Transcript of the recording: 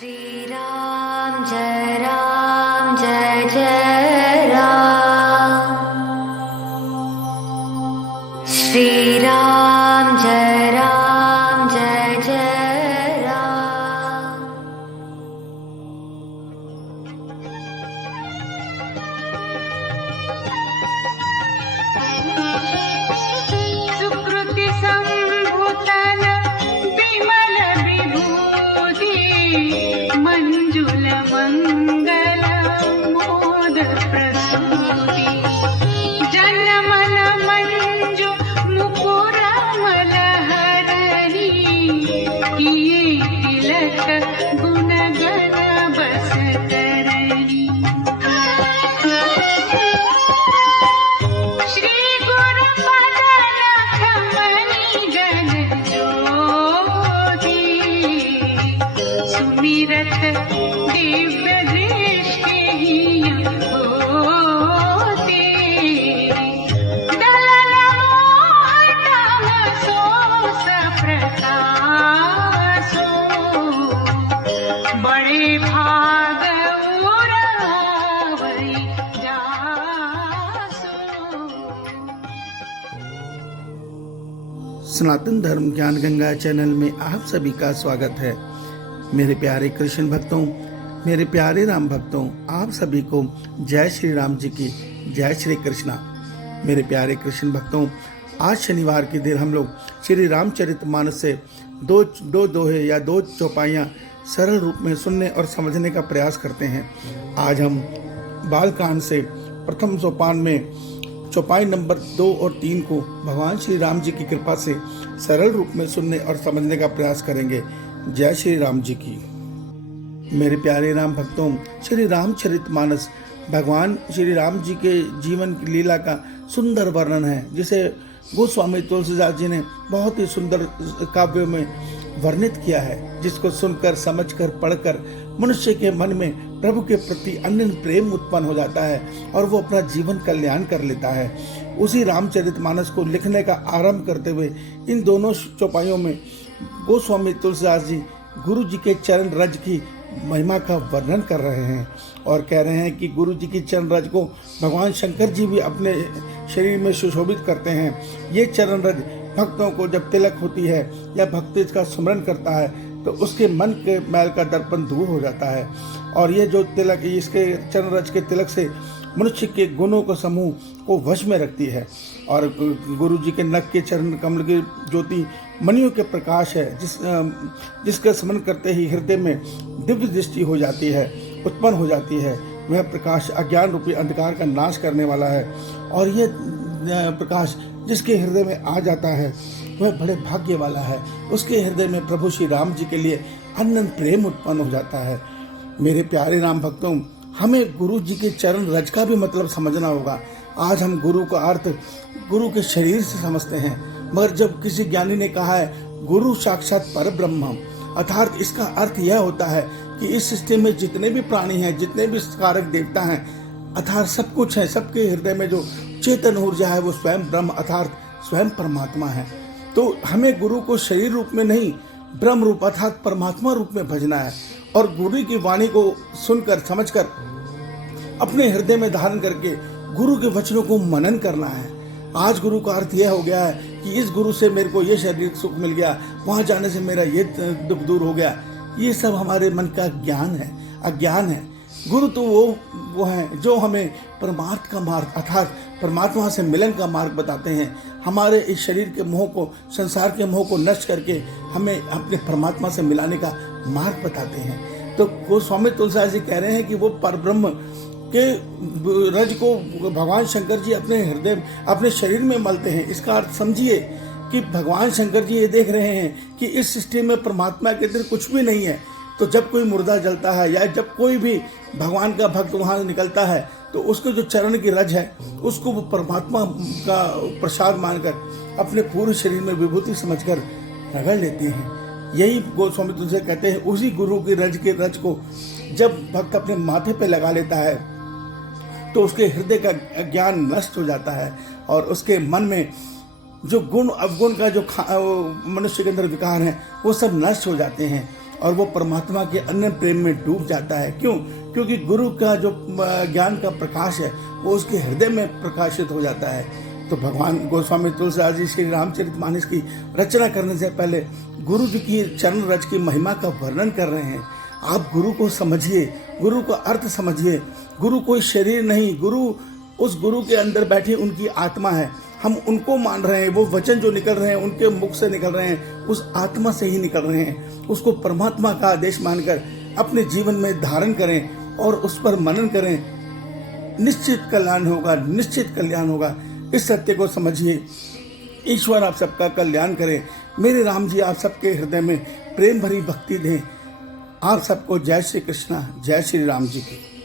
श्री राम जय जय राम। श्री राम जय जय राम। सुकृति संभूतन विमल विभूति मंजुल मंगल मोद प्रसूति जन मन मंजु मुकुर मलहरी किए तिलक गुण गण बस करनी। श्री गुरु सुमिरत दिव्य दृष्टि होती दलन मोहन सोस प्रकाशो बड़े भाग उरावई जासो। सनातन धर्म ज्ञान गंगा चैनल में आप सभी का स्वागत है। मेरे प्यारे कृष्ण भक्तों, मेरे प्यारे राम भक्तों, आप सभी को जय श्री राम जी की जय श्री कृष्णा। मेरे प्यारे कृष्ण भक्तों, आज शनिवार के दिन हम लोग श्री रामचरितमानस से दो दोहे या दो चौपाइयाँ सरल रूप में सुनने और समझने का प्रयास करते हैं। आज हम बालकांड से प्रथम सोपान में चौपाई नंबर 2 और 3 को भगवान श्री राम जी की कृपा से सरल रूप में सुनने और समझने का प्रयास करेंगे। जय श्री राम जी की। मेरे प्यारे राम भक्तों, श्री रामचरितमानस भगवान श्री राम जी के जीवन की लीला का सुंदर वर्णन है, जिसे गोस्वामी तुलसीदास जी ने बहुत ही सुंदर काव्य में वर्णित किया है, जिसको सुनकर समझकर पढ़कर मनुष्य के मन में प्रभु के प्रति अनन्य प्रेम उत्पन्न हो जाता है और वो अपना जीवन कल्याण कर लेता है। उसी रामचरितमानस को लिखने का आरंभ करते हुए इन दोनों चौपाइयों में गोस्वामी तुलसीदास जी गुरु जी के चरण रज की महिमा का वर्णन कर रहे हैं और कह रहे हैं कि गुरु जी की चरण रज को भगवान शंकर जी भी अपने शरीर में सुशोभित करते हैं। ये चरण रज भक्तों को जब तिलक होती है या भक्त इसका स्मरण करता है तो उसके मन के मैल का दर्पण दूर हो जाता है और ये जो तिलक, इसके चरण रज के तिलक से मनुष्य के गुणों को समूह को वश में रखती है और गुरु जी के नख के चरण कमल की ज्योति मणियों के प्रकाश है, जिसका स्मरण करते ही हृदय में दिव्य दृष्टि हो जाती है, उत्पन्न हो जाती है। वह प्रकाश अज्ञान रूपी अंधकार का नाश करने वाला है और यह प्रकाश जिसके हृदय में आ जाता है वह बड़े भाग्य वाला है। उसके हृदय में प्रभु श्री राम जी के लिए अनंत प्रेम उत्पन्न हो जाता है। मेरे प्यारे राम भक्तों, हमें गुरु जी के चरण रज का भी मतलब समझना होगा। आज हम गुरु का अर्थ गुरु के शरीर से समझते हैं, मगर जब किसी ज्ञानी ने कहा है गुरु साक्षात पर ब्रह्म, अर्थात इसका अर्थ यह होता है कि इस सृष्टि में जितने भी प्राणी हैं, जितने भी कारक देवता हैं, अर्थात सब कुछ है, सबके हृदय में जो चेतन ऊर्जा है वो स्वयं ब्रह्म अर्थात स्वयं परमात्मा है। तो हमें गुरु को शरीर रूप में नहीं, ब्रह्म रूप अर्थात परमात्मा रूप में भजना है और गुरु की वाणी को सुनकर समझकर अपने हृदय में धारण करके गुरु के वचनों को मनन करना है। आज गुरु का अर्थ यह हो गया है कि इस गुरु से मेरे को ये शारीरिक सुख मिल गया, वहाँ जाने से मेरा ये दुख दूर हो गया। ये सब हमारे मन का ज्ञान है, अज्ञान है। गुरु तो वो है जो हमें परमार्थ का मार्ग अर्थात परमात्मा से मिलन का मार्ग बताते हैं। हमारे इस शरीर के मोह को, संसार के मोह को नष्ट करके हमें अपने परमात्मा से मिलाने का मार्ग बताते हैं। तो गोस्वामी तुलसीदास जी कह रहे हैं कि वो परब्रह्म के रज को भगवान शंकर जी अपने हृदय, अपने शरीर में मलते हैं। इसका अर्थ समझिए कि भगवान शंकर जी ये देख रहे हैं कि इस सृष्टि में परमात्मा के अंदर कुछ भी नहीं है। तो जब कोई मुर्दा जलता है या जब कोई भी भगवान का भक्त वहाँ निकलता है तो उसके जो चरण की रज है उसको वो परमात्मा का प्रसाद मानकर अपने पूरे शरीर में विभूति समझकर रगड़ लेते हैं। यही गोस्वामी तुलसी कहते हैं, उसी गुरु की रज के रज को जब भक्त अपने माथे पे लगा लेता है तो उसके हृदय का ज्ञान नष्ट हो जाता है और उसके मन में जो गुण अवगुण का जो मनुष्य के अंदर विकार है वो सब नष्ट हो जाते हैं और वो परमात्मा के अन्य प्रेम में डूब जाता है। क्यों? क्योंकि गुरु का जो ज्ञान का प्रकाश है वो उसके हृदय में प्रकाशित हो जाता है। तो भगवान गोस्वामी तुलसीदास जी श्री रामचरितमानस की रचना करने से पहले गुरु जी की चरण रज की महिमा का वर्णन कर रहे हैं। आप गुरु को समझिए, गुरु का अर्थ समझिए। गुरु कोई शरीर नहीं, गुरु उस गुरु के अंदर बैठी उनकी आत्मा है। हम उनको मान रहे हैं, वो वचन जो निकल रहे हैं उनके मुख से निकल रहे हैं, उस आत्मा से ही निकल रहे हैं। उसको परमात्मा का आदेश मानकर अपने जीवन में धारण करें और उस पर मनन करें। निश्चित कल्याण होगा, निश्चित कल्याण होगा। इस सत्य को समझिए। ईश्वर आप सबका कल्याण करे। मेरे राम जी आप सबके हृदय में प्रेम भरी भक्ति दें। आप सबको जय श्री कृष्णा, जय श्री राम जी की।